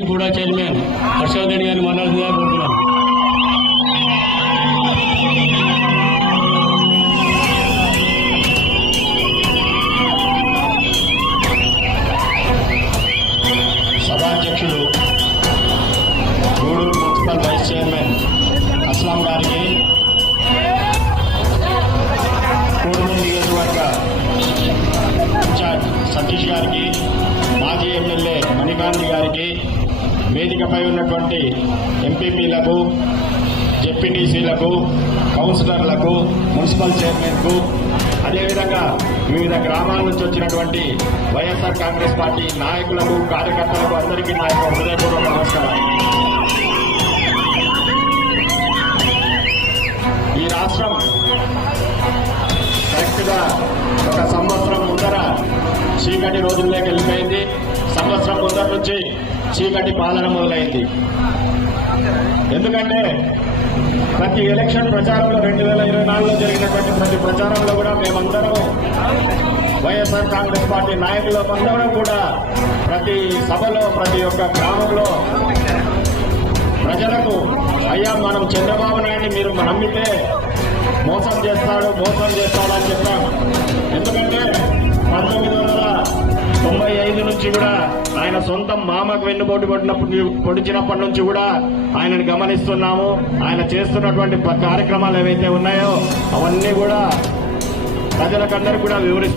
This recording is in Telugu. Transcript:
కూడా చైర్మన్ హర్షవర్ధన్ రెడ్డి గారిని మాట్లాడుతుందా కోరుతున్నాను. సభాధ్యక్షుడు Gudur municipal vice chairman Aslam గారికి, కోడూరు నియోజకవర్గ ఇన్ఛార్జ్ సతీష్ గారికి, మాజీ ఎమ్మెల్యే మణికాంత్ గారికి, వేదికపై ఉన్నటువంటి ఎంపీపీలకు, జెడ్పీటీసీలకు, కౌన్సిలర్లకు, మున్సిపల్ చైర్మన్కు, అదేవిధంగా వివిధ గ్రామాల నుంచి వచ్చినటువంటి వైఎస్ఆర్ కాంగ్రెస్ పార్టీ నాయకులకు, కార్యకర్తలకు అందరికీ నా యొక్క హృదయపూర్వక నమస్కారం. ఈ రాష్ట్రం కరెక్ట్గా ఒక సంవత్సరం ముందర చీకటి రోజుల్లోకి వెళ్ళిపోయింది. సంవత్సరం ముందర నుంచి చీకటి పాలన మొదలైంది. ఎందుకంటే ప్రతి ఎలక్షన్ ప్రచారంలో 2024లో జరిగినటువంటి ప్రతి ప్రచారంలో కూడా మేమందరం వైఎస్ఆర్ కాంగ్రెస్ పార్టీ నాయకులందరం కూడా ప్రతి సభలో, ప్రతి ఒక్క గ్రామంలో ప్రజలకు అయ్యా మనం చంద్రబాబు నాయుడిని మీరు నమ్మితే మోసం చేస్తాడు అని చెప్పాం. ఎందుకంటే 1995 నుంచి కూడా ఆయన సొంతం మామకు వెన్నుపోటు పొడిచినప్పటి నుంచి కూడా ఆయనను గమనిస్తున్నాము. ఆయన చేస్తున్నటువంటి కార్యక్రమాలు ఏవైతే ఉన్నాయో అవన్నీ కూడా ప్రజలకందరికీ కూడా వివరిస్తున్నాం.